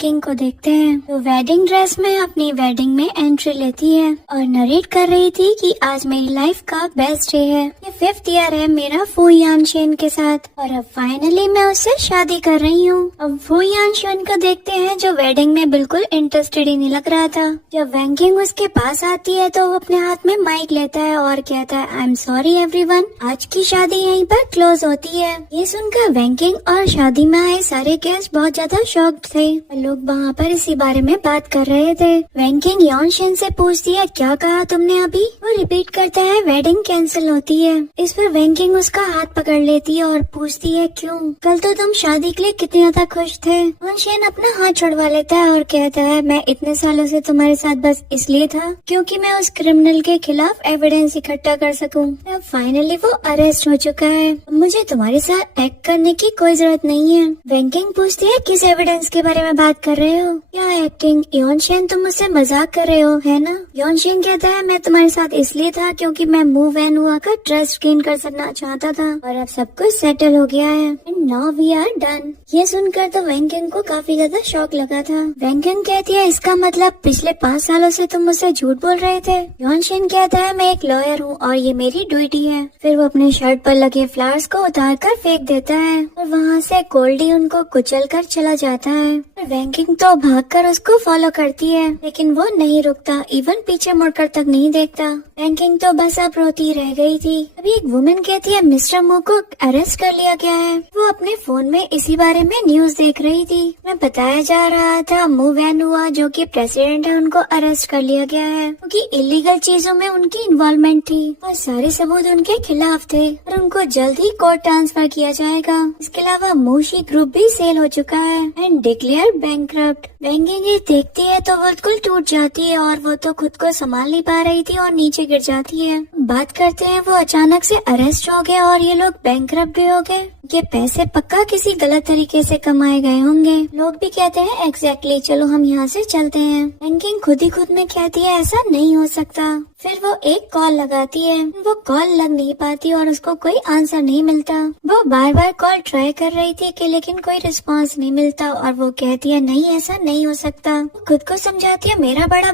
Banking को देखते हैं। वो वेडिंग ड्रेस में अपनी वेडिंग में एंट्री लेती है और नरेट कर रही थी कि आज मेरी लाइफ का बेस्ट डे है। ये 5th ईयर है मेरा फू यानशेन के साथ और अब फाइनली मैं उससे शादी कर रही हूँ। अब फू यानशेन को देखते हैं जो वेडिंग में बिल्कुल इंटरेस्टेड ही नहीं लग रहा था। जब वैंकिंग उसके पास आती है तो वो अपने हाथ में माइक लेता है और कहता है आई एम सॉरी एवरीवन, आज की शादी यहीं पर क्लोज होती है। ये सुनकर वैंकिंग और शादी में आए सारे गेस्ट बहुत ज्यादा शॉक्ड थे। लोग वहाँ पर इसी बारे में बात कर रहे थे। वैंकिंग यानशेन से पूछती है क्या कहा तुमने अभी? वो रिपीट करता है वेडिंग कैंसिल होती है। इस पर वैंकिंग उसका हाथ पकड़ लेती है और पूछती है क्यों? कल तो तुम शादी के लिए कितने ज्यादा खुश थे। यानशेन अपना हाथ छुड़वा लेता है और कहता है मैं इतने सालों से तुम्हारे साथ बस इसलिए था क्योंकि मैं उस क्रिमिनल के खिलाफ एविडेंस इकट्ठा कर सकूं। अब फाइनली वो अरेस्ट हो चुका है। मुझे तुम्हारे साथ एक्ट करने की कोई जरूरत नहीं है। वैंकिंग पूछती है किस एविडेंस के बारे में बात कर रहे हो? क्या एक्टिंग? यानशेन तुम मुझसे मजाक कर रहे हो है ना? यानशेन कहता है मैं तुम्हारे साथ इसलिए था क्योंकि मैं मूव एंड हुआ का ट्रस्ट गेन कर सकना चाहता था और अब सब कुछ सेटल हो गया है। Now we are done. ये सुनकर तो वैंकिंग को काफी ज्यादा शॉक लगा था। वैंकिंग कहती है इसका मतलब पिछले 5 सालों से तुम मुझसे झूठ बोल रहे थे। यानशेन कहता है मैं एक लॉयर हूँ और ये मेरी ड्यूटी है। फिर वो अपने शर्ट पर लगे फ्लावर्स को उतार कर फेंक देता है और वहाँ से गोल्डी उनको कुचल कर चला जाता है। वैंकिंग तो भागकर उसको फॉलो करती है लेकिन वो नहीं रुकता, इवन पीछे मुड़कर तक नहीं देखता। वैंकिंग तो बस अब रोती रह गई थी। अभी एक वुमेन कहती है मिस्टर मू को अरेस्ट कर लिया गया है। वो अपने फोन में इसी बारे में न्यूज देख रही थी। मैं बताया जा रहा था मू वैन हुआ जो कि प्रेसिडेंट है उनको अरेस्ट कर लिया गया है क्योंकि इलीगल चीजों में उनकी इन्वॉल्वमेंट थी और सारे सबूत उनके खिलाफ थे और उनको जल्द ही कोर्ट ट्रांसफर किया जाएगा। इसके अलावा मूशी ग्रुप भी सेल हो चुका है एंड डिक्लेयर बैंकक्रप्ट। वैंकिंग ये देखती है तो वो बिल्कुल टूट जाती है और वो तो खुद को संभाल नहीं पा रही थी और नीचे गिर जाती है। बात करते हैं वो अचानक से अरेस्ट हो गए और ये लोग बैंकक्रप्ट भी हो गए। ये पैसे पक्का किसी गलत तरीके से कमाए गए होंगे। लोग भी कहते हैं एग्जैक्टली चलो हम यहाँ से चलते हैं। वैंकिंग खुद ही खुद में कहती है ऐसा नहीं हो सकता। फिर वो एक कॉल लगाती है। वो कॉल लग नहीं पाती और उसको कोई आंसर नहीं मिलता। वो बार बार कॉल ट्राई कर रही थी कि लेकिन कोई रिस्पांस नहीं मिलता और वो कहती है नहीं ऐसा नहीं हो सकता। खुद को समझाती है मेरा बड़ा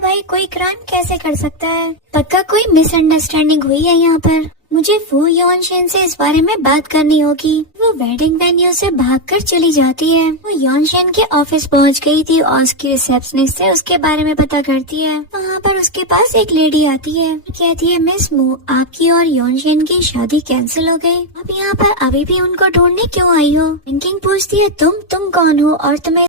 भाई कोई क्राइम कैसे कर सकता है? पक्का कोई मिसअंडरस्टैंडिंग हुई है यहाँ पर। मुझे फू यानशेन से इस बारे में बात करनी होगी। वो वेडिंग वेन्यू से भागकर चली जाती है। वो यानशेन के ऑफिस पहुंच गई थी और उसकी रिसेप्शनिस्ट से उसके बारे में पता करती है। वहाँ पर उसके पास एक लेडी आती है, कहती है मिस मू आपकी और यानशेन की शादी कैंसिल हो गई। आप यहाँ पर अभी भी उनको ढूंढने क्यों आई हो? वैंकिंग पूछती है तुम कौन हो और तुम्हें